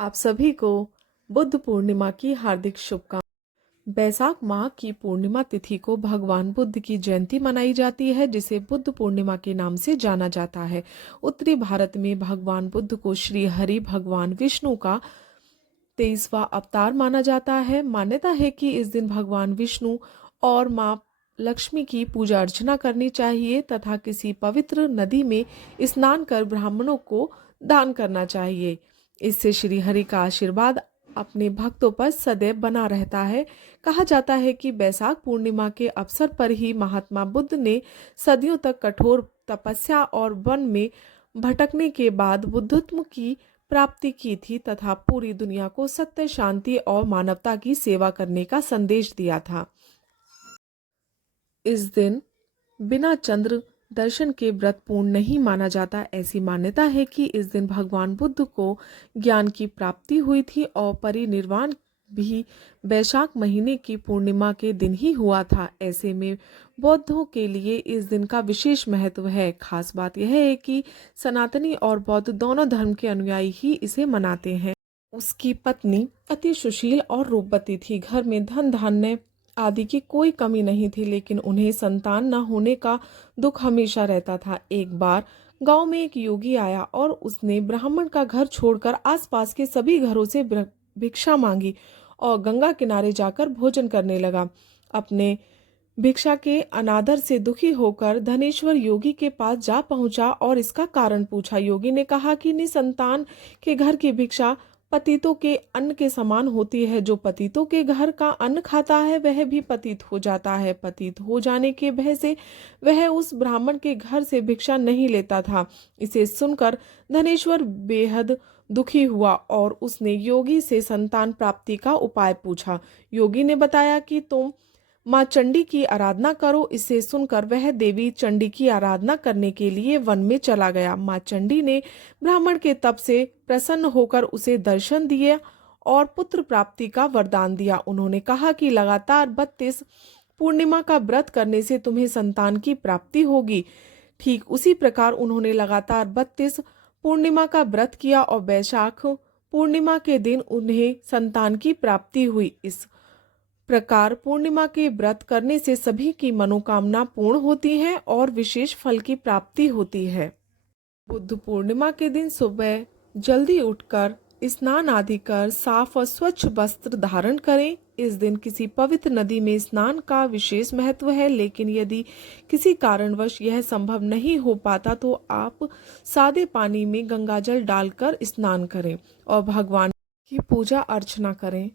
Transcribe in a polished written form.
आप सभी को बुद्ध पूर्णिमा की हार्दिक शुभकामनाएं। बैसाख माह की पूर्णिमा तिथि को भगवान बुद्ध की जयंती मनाई जाती है, जिसे बुद्ध पूर्णिमा के नाम से जाना जाता है। उत्तरी भारत में भगवान बुद्ध को श्री हरि भगवान विष्णु का 23वां अवतार माना जाता है। मान्यता है कि इस दिन भगवान विष्णु और मां लक्ष्मी की पूजा अर्चना करनी चाहिए तथा किसी पवित्र नदी में स्नान कर ब्राह्मणों को दान करना चाहिए। इससे श्री हरि का आशीर्वाद अपने भक्तों पर सदैव बना रहता है। कहा जाता है कि बैसाख पूर्णिमा के अवसर पर ही महात्मा बुद्ध ने सदियों तक कठोर तपस्या और वन में भटकने के बाद बुद्धत्व की प्राप्ति की थी तथा पूरी दुनिया को सत्य, शांति और मानवता की सेवा करने का संदेश दिया था। इस दिन बिना चंद्र दर्शन के व्रत पूर्ण नहीं माना जाता। ऐसी मान्यता है कि इस दिन भगवान बुद्ध को ज्ञान की प्राप्ति हुई थी और परिनिर्वाण भी बैशाख महीने की पूर्णिमा के दिन ही हुआ था। ऐसे में बौद्धों के लिए इस दिन का विशेष महत्व है। खास बात यह है कि सनातनी और बौद्ध दोनों धर्म के अनुयायी ही इसे मनाते हैं। उसकी पत्नी अति सुशील और रूपवती थी। घर में धन धान्य आदि की कोई कमी नहीं थी, लेकिन उन्हें संतान न होने का दुख हमेशा रहता था। एक बार गांव में एक योगी आया और उसने ब्राह्मण का घर छोड़कर आसपास के सभी घरों से भिक्षा मांगी और गंगा किनारे जाकर भोजन करने लगा। अपने भिक्षा के अनादर से दुखी होकर धनेश्वर योगी के पास जा पहुंचा और इसका कारण पूछा। योगी ने कहा कि निसंतान के घर की भिक्षा पतितों के अन्न के समान होती है। जो पतितों के घर का अन्न खाता है वह भी पतित हो जाता है। पतित हो जाने के भय से वह उस ब्राह्मण के घर से भिक्षा नहीं लेता था। इसे सुनकर धनेश्वर बेहद दुखी हुआ और उसने योगी से संतान प्राप्ति का उपाय पूछा। योगी ने बताया कि तुम माँ चंडी की आराधना करो। इसे सुनकर वह देवी चंडी की आराधना करने के लिए वन में चला गया। माँ चंडी ने ब्राह्मण के तप से प्रसन्न होकर उसे दर्शन दिए और पुत्र प्राप्ति का वरदान दिया। उन्होंने कहा कि लगातार 32 पूर्णिमा का व्रत करने से तुम्हें संतान की प्राप्ति होगी। ठीक उसी प्रकार उन्होंने लगातार 32 पूर्णिमा का व्रत किया और बैशाख पूर्णिमा के दिन उन्हें संतान की प्राप्ति हुई। इस प्रकार पूर्णिमा के व्रत करने से सभी की मनोकामना पूर्ण होती है और विशेष फल की प्राप्ति होती है। बुद्ध पूर्णिमा के दिन सुबह जल्दी उठकर स्नान आदि कर साफ और स्वच्छ वस्त्र धारण करें। इस दिन किसी पवित्र नदी में स्नान का विशेष महत्व है, लेकिन यदि किसी कारणवश यह संभव नहीं हो पाता तो आप सादे पानी में गंगाजल डालकर स्नान करें और भगवान की पूजा अर्चना करें।